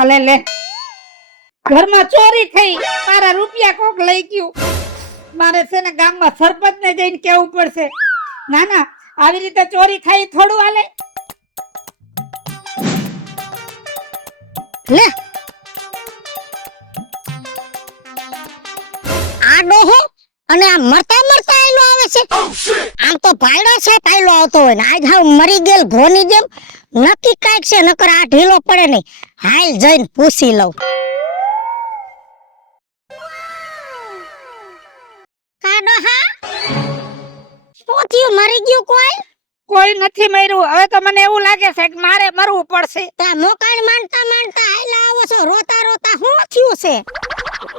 હાલે લે ઘરમાં ચોરી થઈ મારા રૂપિયા કોક લઈ ગયું મારે છે ને ગામમાં સરપંચને જઈને કેવું પડશે ના ના આવી રીતે ચોરી થાય થોડું હાલે લે આ ડોહો અને આ મરતા મરતા આયલો આવે છે આમ તો ભાઈડો છે પાયલો આવતો હોય ને આજ હાવ મરી ગયેલ ઘોની જેમ નક્કી કાંઈક છે નકર આ ઢીલો પડે નહીં હાલ જઈને પૂછી લઉં કાડો હા શું થયું મરી ગયું કોઈ નથી મર્યું હવે તો મને એવું લાગે છે કે મારે મરવું પડશે તા મોકાણ માનતા માનતા આયલા આવો છો રોતા રોતા શું થયું છે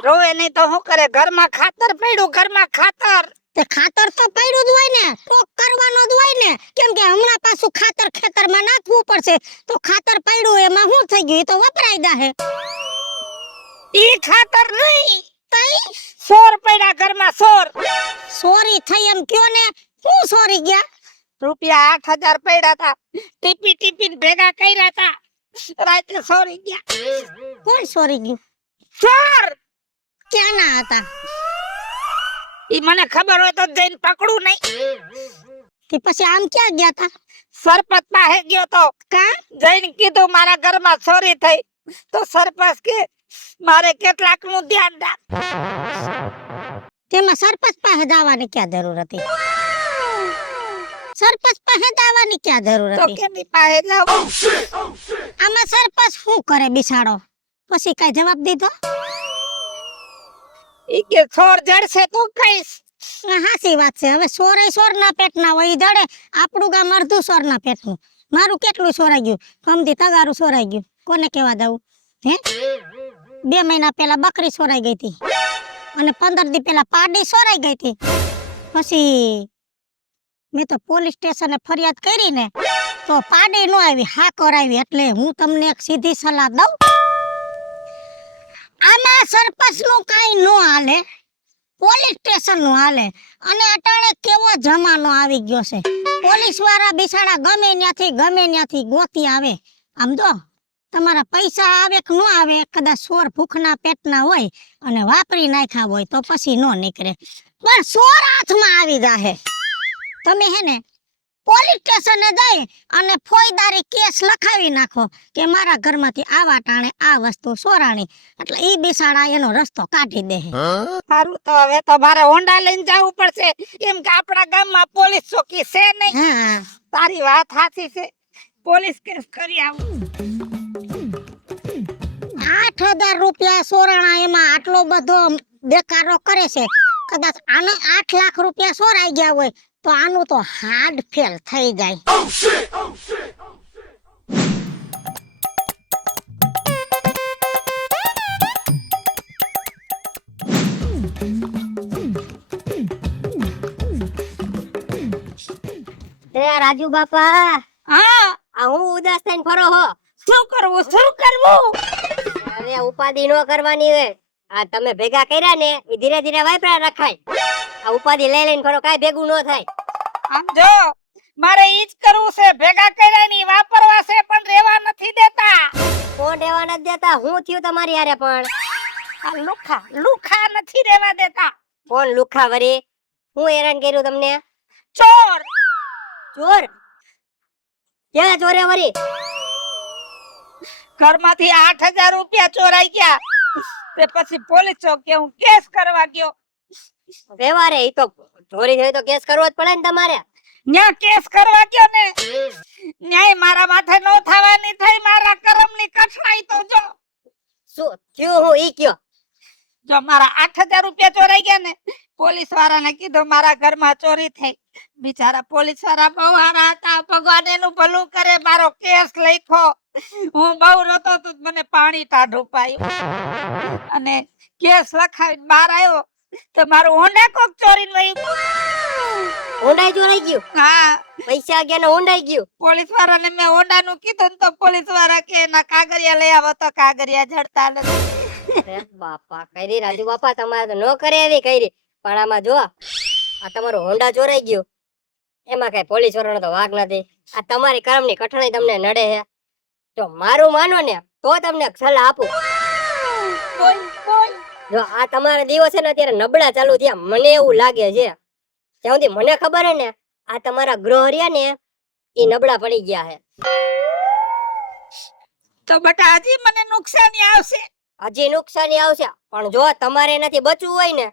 રોવે નહીં તો શું કરે ઘરમાં ખાતર પડ્યું ઘરમાં ખાતર તે ખાતર તો પડ્યું જ હોય ને ટોક કરવાનો જ હોય ને કેમ કે હમણાં પાછું ખાતર ખેતરમાં નાખવું પડશે તો ખાતર પડ્યું એમાં શું થઈ ગયું એ તો વપરાઈ જાહે ઈ ખાતર નહીં તઈ સોર પડ્યા ઘરમાં સોરી થઈ એમ કયો ને શું સોરી ગયા રૂપિયા 8000 પડ્યા હતા ટીપી ટીપીને ભેગા કર્યા હતા રાતે સોરી ગયા કોણ સોરી ગયું ચોર ક્યાં ના હતા ઈ મને ખબર હોય તો જઈને પકડું નહીં તે પછી આમ ક્યાં ગયા તા સરપંચ પાસે ગયો તો કા જઈને કીધું મારા ઘરમાં ચોરી થઈ તો સરપંચ કે મારે કેટલાક નું ધ્યાન રાખ તેમાં સરપંચ પાસે જવાની ક્યાં જરૂર હતી સરપંચ પાસે જવાની ક્યાં જરૂર તો હતી કેની પાસે જાવ આમાં સરપંચ શું કરે બિસાડો પછી કઈ જવાબ દીધો ઈ કે ચોર જડશે તો કઈશ હાસી વાત છે હવે સોરે સોરના પેટના હોય ઈ જડે આપણું ગામ અડધું સોરના પેટનું મારું કેટલું સોરાઈ ગયું કમથી તગારું સોરાઈ ગયું કોને કેવા દઉં હે 2 મહિના પહેલા બકરી સોરાઈ ગઈ હતી અને 15 દી પહેલા પાડી સોરાઈ ગઈ હતી પછી મેં તો પોલીસ સ્ટેશને ફરિયાદ કરી ને તો પાડી નો આવી હા કરાવી એટલે હું તમને એક સીધી સલાહ દઉં આમાં સરપંચ નું કઈ નો હાલે પોલીસ સ્ટેશન નું હાલે અને અટાણે કેવો જમાનો આવી ગયો છે પોલીસ વાળા બિસાડા ગમે ત્યાંથી ગોતી આવે આમ જો તમારા પૈસા આવે કે નો આવે કદાચ સોર ભૂખના પેટના હોય અને વાપરી નાખ્યા હોય તો પછી નો નીકળે પણ સોર હાથમાં આવી જાહે તમે હે ને પોલીસ સ્ટેશને જઈ અને ફોજદારી કેસ લખાવી નાખો કે મારા ઘરમાંથી આવા ટાણે આ વસ્તુ સોરાણી એટલે ઈ બિસાડા એનો રસ્તો કાઢી દે સારું તો હવે તો મારે હોન્ડા લઈને જવું પડશે કેમ કે આપણા ગામમાં પોલીસ ચોકી છે નહીં હા તારી વાત સાચી છે પોલીસ કેસ કરી આવું 8000 રૂપિયા સોરાણા એમાં આટલો બધો દેકારો કરે છે કદાચ આને 8 લાખ રૂપિયા સોરાઈ ગયા હોય તો આનું તો હાર્ડ ફેલ થઈ જાય રાજુ બાપા હા આ હું ઉદાસ થઈને ફરો હો શું કરવું અરે ઉપાધિ નો કરવાની હોય આ તમે ભેગા કર્યા ને એ ધીરે ધીરે વાપરા રખાય આ ઉપાધિ લઈ લઈને ફરો કાઈ ભેગું ન થાય આમ જો મારે ઈ જ કરવું છે ભેગા કર્યા ની વાપરવા છે પણ રેવા નથી દેતા કોણ રહેવા નથી દેતા હું થયું તમારી હારે પણ આ લુખા નથી રેવા દેતા કોણ લુખા વરી હું હેરાન કર્યું તમને ચોર ચોર ક્યાં ચોરે વરી ઘરમાંથી 8000 રૂપિયા ચોરાઈ ગયા તે પછી પોલીસ ચોકે હું કેસ કરવા ગયો વ્યવહારે ઈ તો ચોરી થઈ તો કેસ કરવો જ પડે ને તમારે ન્યા કેસ કરવા ગયો ને ન્યાય મારા માથે નો થવાની થઈ મારા કરમની કઠણાઈ તો જો શું થયું હું ઈ કયો જો મારા 8000 રૂપિયા ચોરાઈ ગયા ને પોલીસ વાળાને કીધું મારા ઘરમાં ચોરી થઈ બિચારા પોલીસ વાળા બહુ હારા હતા ભગવાન એનું ભલું કરે મારો કેસ લખ્યો હું બહુ રોતો તો મને પાણી ટાઢું પાયું અને કેસ લખાવીને બહાર આવ્યો તો મારું હોન્ડા કોક ચોરીને વહી ઊંડાઈ ચોરાઈ ગયું હા પૈસા ગયા ને ઊંડાઈ ગયું પોલીસ વાળાને મેં હોન્ડાનું કીધું ને તો પોલીસ વાળા કે એના કાગળિયા લઈ આવો તો કાગળિયા જડતા નથી અરે બાપા કરી રાજુ બાપા તમારે તો નો કરે એવી કરી પણ આમાં જો આ તમારું હોન્ડા ચોરાઈ ગયું એમાં કઈ પોલીસ વાળાનો તો વાગ નથી આ તમારી કરમની કઠણાઈ તમને નડે છે જો મારું માનો ને તો તમને એક સલાહ આપું. બોલ બોલ. જો આ તમારા દિવસ છે ને અત્યારે નબળા ચાલુ થયા, મને એવું લાગે છે. ત્યાં સુધી મને ખબર હે ને, આ તમારા ગ્રહ રહ્યા ને એ નબળા પડી ગયા છે. તો બટા હજી મને નુકસાની આવશે. હજી નુકસાની આવશે, પણ જો તમારે એનાથી બચવું હોય ને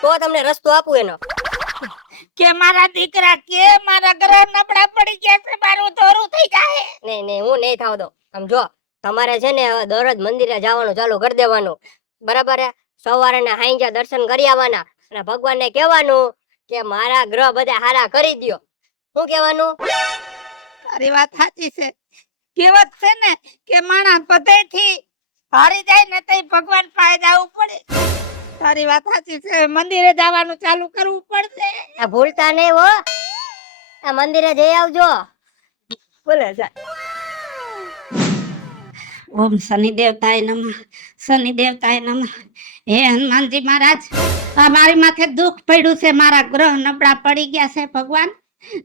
તો તમને રસ્તો આપું એનો. કે મારા દીકરા કે મારા ગ્રહ નબળા પડી ગયા છે, મારું દોરું થઈ જાય. નહીં હું નહીં થાવ દો. આમ જો તમારે છે ને હવે દરરોજ મંદિરે જવાનું ચાલુ કરી દેવાનું, બરાબર હે? સવારે ને હાંજે દર્શન કરી આવવાના અને ભગવાનને કહેવાનું કે મારા ગ્રહ બધા હારા કરી દ્યો. શું કહેવાનું? તારી વાત સાચી છે. કહેવત છે ને કે માણસ બધેથી હારી જાય ને તઈ ભગવાન પાસે જવું પડે. તારી વાત સાચી છે. મંદિરે જવાનું ચાલુ કરવું પડશે. આ ભૂલતા નહીં હો, આ મંદિરે જઈ આવજો. બોલે જા. ઓમ શનિ દેવતાય નમઃ, શનિ દેવતાય નમઃ. હે હનુમાનજી મહારાજ, આ મારી માથે દુઃખ પડ્યું છે, મારા ગ્રહ નબળા પડી ગયા છે. ભગવાન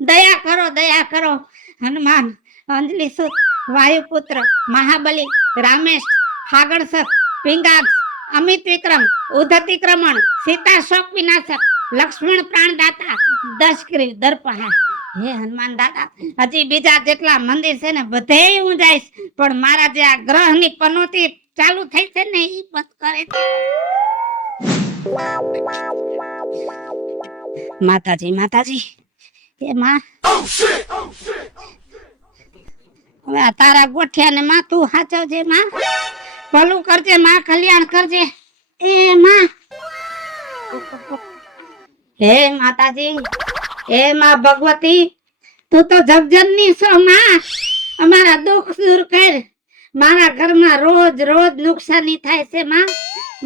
દયા કરો, દયા કરો. હનુમાન, અંજલિ સુત, વાયુપુત્ર, મહાબલી, રામેશ, ફાગણસખ, પિંગાક્ષ, અમિત વિક્રમ, ઉદ્ધતિક્રમણ, સીતા શોક વિનાશક, લક્ષ્મણ પ્રાણદાતા, દશગ્રીવ દર્પહા. હે હનુમાન દાદા, હજી બીજા જેટલા મંદિર છે ને બધે હું જઈશ, પણ મારા જે આ ગ્રહની પનોતી ચાલુ થઈ છે ને ઈ બંધ કરે છે. માતાજી માતાજી, એ માં, હવે આ તારા ગોઠિયા ને માં તું સાચવજે માં, ભલું કરજે માં, કલ્યાણ કરજે. એ માં, હે માતાજી, હે માં ભગવતી, તું તો જગજનની છો માં, અમારા દુઃખ દૂર કર. મારા ઘરમાં રોજ રોજ નુકસાની થાય છે માં,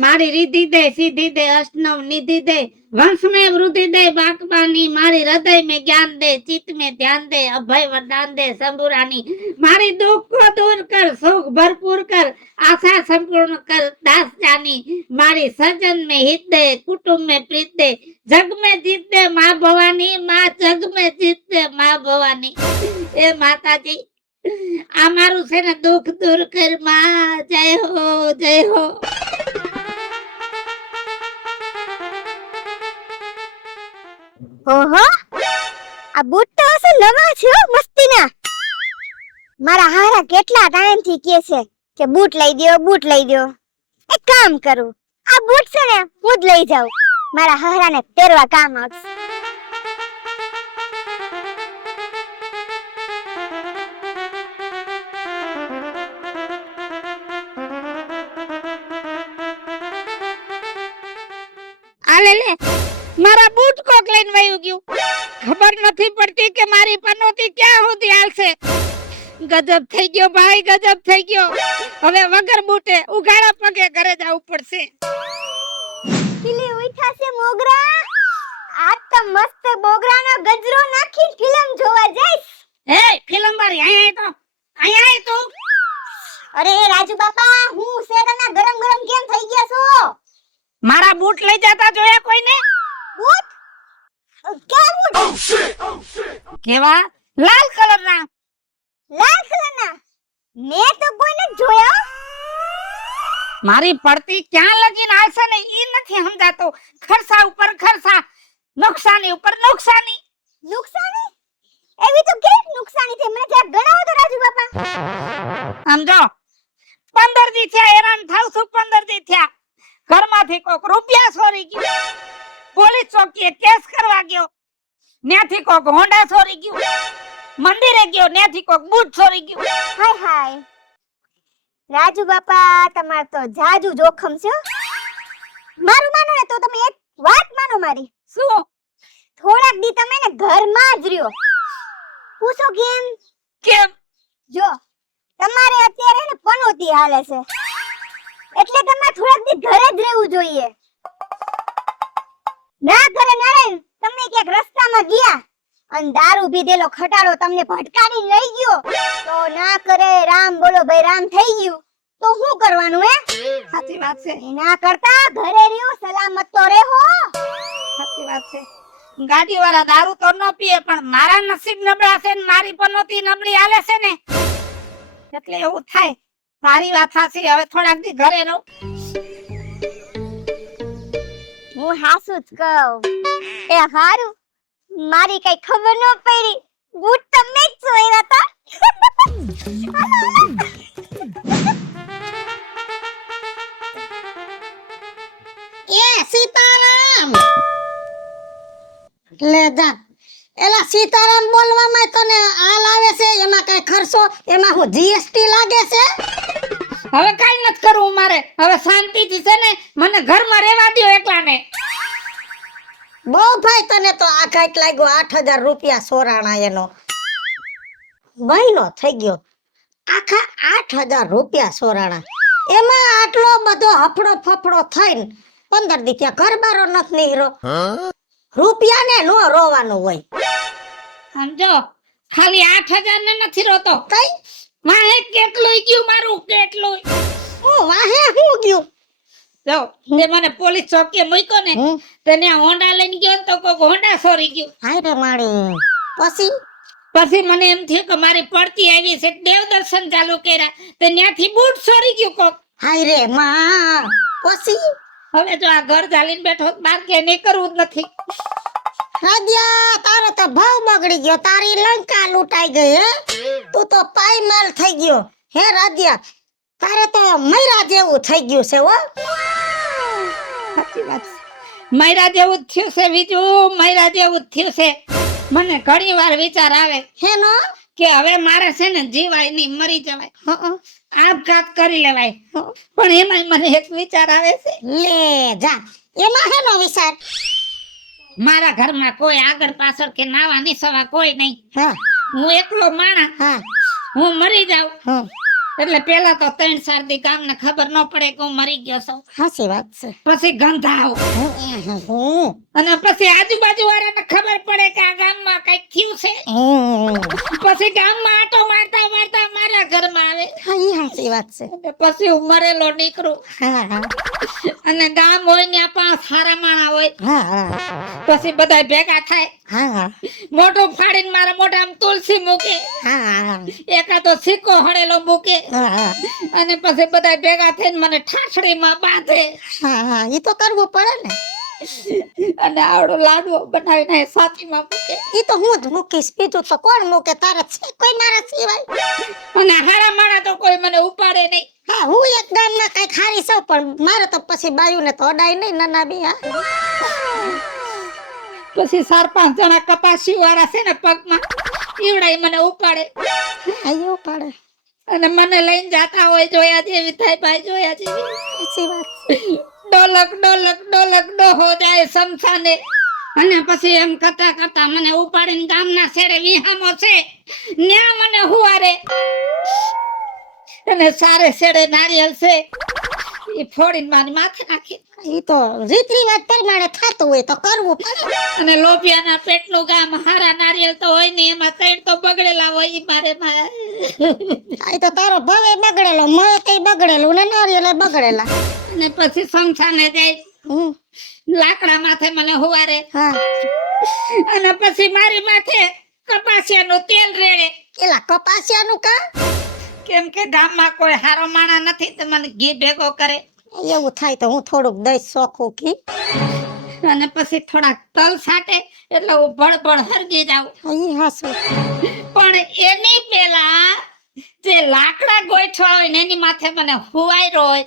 મારી રીધિ દે, સીધી દે, અષ્ટનવ નિધિ દે, વંશ में वृद्धि दे, बाकबानी मारी हृदय में ज्ञान दे, चित्त में ध्यान दे, अभय वरदान दे, शंभुरानी मारी दुख को दूर कर, सुख भरपूर कर, आशा संपूर्ण कर, दास जानी मारी सजन में हित दे, कुटुंब में प्रीत दे, जग में जीत दे माँ भवानी, माँ जग में जीत दे माँ भवानी. ए माताजी, આ મારું છે ને દુઃખ દૂર કર માં. જય હો, જય હો. ઓહો, આ બૂટ તો હશે નવા છે હો, મસ્તીના. મારા હારા કેટલા ટાઈમ થી કહે છે કે બૂટ લઈ દ્યો, બૂટ લઈ દ્યો. એક કામ કરું, આ બૂટ છે ને હું જ લઈ જાઉં, મારા હારાને પહેરવા કામ આવશે. આ લે લે, મારા બૂટ કોક લઈને વયું ગયું. ખબર નથી પડતી કે મારી પનોતી ક્યાં સુધી હાલશે. ગજબ થઈ ગયો ભાઈ, ગજબ થઈ ગયો. હવે વગર બૂટે ઉઘાડા પગે ઘરે જવું પડશે. ખીલી ઉઠા છે મોગરા, આજ તો મસ્ત બોગરાનો ગજરો નાખી ફિલ્મ જોવા જઈશ. એ ફિલ્મ વાળી અહીંયા આય તો. અરે રાજુ બાપા, હું છે તમે ગરમ ગરમ કેમ થઈ ગયા છો? મારા બૂટ લઈ જતા જોયા કોઈને? બૂટ? ક્યાં બૂટ? કેવા? લાલ કલરના. લાલ કલરના? મેં તો કોઈને જોયા. મારી પડતી ક્યાં લગીને આવશે ને ઈ નથી સમજાતો. ખર્ચા ઉપર ખર્ચા, નુકસાની ઉપર નુકસાની. નુકસાની? એવી તો કેવી નુકસાની થઈ, મને જરા ગણાવો તો રાજુ બાપા. સમજો, 15 દી થયા હેરાન થાવ છું. 15 દી થયા ઘરમાંથી કોક રૂપિયા ચોરી ગયો, પોલીસ ચોકીએ કેસ કરવા ગયો, ત્યાંથી કોક હોન્ડા ચોરી ગયું, મંદિરે ગયો ત્યાંથી કોક બૂટ ચોરી ગયું. હાય હાય રાજુ બાપા, તમાર તો જાજુ જોખમ છે હો. મારું માનો ને તો તમે એક વાત માનો મારી. શું? થોડાક દી તમે ને ઘરમાં જ રહ્યો. પૂછો કેમ? કેમ? જો તમારે અત્યારે ને પનોતી હાલે છે, એટલે તમારે થોડાક દી ઘરે જ રહેવું જોઈએ. ના ઘરે ના રહે, તમે ક્યાંક રસ્તામાં ગયા અને દારૂ પીધેલો ખટારો તમને ભટકાડી લઈ ગયો, તો ના કરે રામ બોલો ભાઈ રામ થઈ ગયું, તો શું કરવાનું હે? સાચી વાત છે, ના કરતા ઘરે રહ્યો, સલામત તો રહો. સાચી વાત છે. ગાડી વાળા દારૂ તો ન પીએ, પણ મારા નસીબ નબળા છે ને મારી પનોતી નબળી હાલે છે ને, એટલે એવું થાય. તારી વાત સાચી. હવે થોડાક દી ઘરે રહું. હું હાસુ જ કહું એ હારું મારી કઈ ખબર ન પડી બૂટ તમે જ સોયરા તા એ સીતારામ લે જા એલા સીતારામ બોલવામાં તને આલ આવે છે એમાં કઈ ખર્ચો એમાં હું જીએસટી લાગે છે હવે કાઈ નથી કરવું મારે. હવે શાંતિથી છે ને મને ઘરમાં રહેવા દ્યો એકલાને. બહુ ભાઈ તને તો આ કાંઈક લાગ્યો 8,000 રૂપિયા સોરાણા એનો મહિનો થઈ ગયો આખા 8,000 રૂપિયા સોરાણા એમાં આટલો બધો હફડો ફફડો થઈને 15 દી ત્યાં ઘર બારો નથી નીકળ્યો રૂપિયા ને નો રોવાનું હોય સમજો ખાલી 8,000 ને નથી રોતો. કઈ વાહે કેટલું ગયું મારું કેટલું. હું વાહે હું ગયું જો તે મને પોલીસ ચોકીએ મૂક્યો ને તેને હોન્ડા લઈને ગયો ને તો કોક હોન્ડા સોરી ગયું. હાય રે માડી પછી પછી મને એમ થયું કે મારી પડતી આવી છે દેવ દર્શન ચાલુ કર્યા તે ત્યાંથી બૂટ સોરી ગયું કોક. હાય રે માં પછી હવે જો આ ઘર ચાલીને બેઠો બાર કે નીકળવું જ નથી. રાધ્યા તારો તો ભાવ બગડી ગયો તારી લંકા લૂંટાઈ ગઈ હે તું તો પાયમાલ થઈ ગયો હે રાધ્યા તારે તો મૈરા જેવું થઈ ગયું છે હો સાચી વાત છે. મૈરા જેવું જ થયું છે. બીજું મૈરા જેવું જ થયું છે. મને ઘણી વાર વિચાર આવે હેનો કે હવે મારે છે ને જીવાય નહીં મરી જવાય આપઘાત કરી લેવાય. પણ એમાં મને એક વિચાર આવે છે લે જા એમાં હેનો વિચાર મારા ઘરમાં કોઈ આગળ પાછળ કે નાવા નિસવા કોઈ નહીં. હા હું એકલો માણા હા હું મરી જાઉં હા એટલે પેલા તો 3-4 દી ગામને ખબર ન પડે કે હું મરી ગયો છું. હાચી વાત છે પછી ગંધાવ હું અને પછી આજુબાજુ વાળાને ખબર પડે કે આ ગામમાં કઈક થયું છે. પછી ગામમાં આટો મારતા મારતા મારા ઘરમાં આવે હા હાચી વાત છે અને પછી હું મરેલો નીકળું. હા હા અને ગામ હોય ને પાંચ સારા માણા હોય હા પછી બધા ભેગા થાય હા મોઢું ફાડીને મારા મોઢામાં તુલસી મૂકે હા એકાદો સિક્કો હળેલો મૂકે હા અને પછી બધા ભેગા થઈને મને ઠાઠડીમાં બાંધે હા ઈ તો કરવું પડે ને અને આવડો લાડવો બનાવીને સાતીમાં મૂકે. ઈ તો હું જ મૂકીશ બીજું તો કોણ મૂકે તારે છે કોઈ મારા સિવાય અને હારા માણા તો કોઈ મને ઉપાડે નહીં. હા હું એક ગામમાં કઈ ખારી છું પણ મારે તો પછી બાયુને તો અડાય નહીં નાના બી હા પછી 4-5 જણા કપાસી વાળા છે ને પગમાં ઈવડાઈ મને ઉપાડે આયો પડે અને મને લઈને જાતા હોય જોયા જેવી થાય ભાઈ જોયા જેવી. સાચી વાત ડોલક ડોલક ડોલક ડોહો જાય સમસાને અને પછી એમ કરતા કરતા મને ઉપાડીને ગામના શેરે વિહામો છે ન્યા મને હુવારે અને સારે શેરે નારિયેલ છે એ ફોડીને મારી માથે નાખી ઈ તો રીત રિવાજ પ્રમાણે થતું હોય તો કરવું પડે અને લોભિયાના પેટનું ગામ હારા નારિયેલ તો હોય ને એમાં 3 તો બગડેલા હોય ઈ મારે આ તો તારો ભવે બગડેલો મય કઈ બગડેલું ને નારિયેલે બગડેલા અને પછી સમસાને જાય લાકડા માથે મને હુવારે હા અને પછી મારી માથે કપાસિયાનું તેલ રેડે. એલા કપાસિયાનું કા કેમ કે ગામમાં કોઈ હારો માણા નથી તો મને ઘી ભેગો કરે એવું થાય તો હું થોડુંક દઈશ ચોખ્ખું ઘી અને પછી થોડાક તલ છાંટે એટલે હું ભળભળ હરગી જાઉં. ઈ હાસું પણ એની પેલા જે લાકડા ગોઠવાય હોય ને એની માથે મને હુવાયરો હોય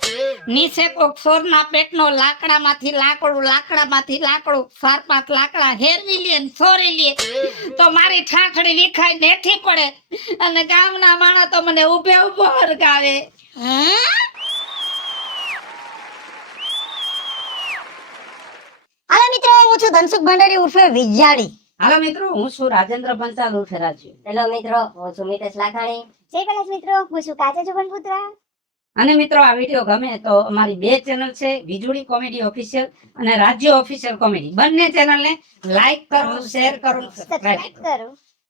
નીચે કોક સોરના પેટનો લાકડામાંથી લાકડું 4-5 લાકડા હેરવી લે ને સોરી લે તો મારી ઠાઠડી વિખાઈ નેઠી પડે અને ગામના માણસ તો મને ઊભે ઊભો હરગાવે. હાલો મિત્રો હું છું ધનસુખ ભંડારી ઉર્ફે વિજાડી હાલો મિત્રો હું છું રાજેન્દ્ર પંચાલ ઉર્ફે રાજુ. હેલો મિત્રો હું છું મિતેશ લાખાણી. જય કલાશ મિત્રો હું છું કાચા જુબનપુત્રા અને મિત્રો આ વિડીયો ગમે તો અમારી 2 ચેનલ છે વીજળી કોમેડી ઓફિશિયલ અને રાજ્ય ઓફિશિયલ કોમેડી બંને ચેનલને લાઈક કરો શેર કરો સબસ્ક્રાઇબ સબસ્ક્રાઇબ કરો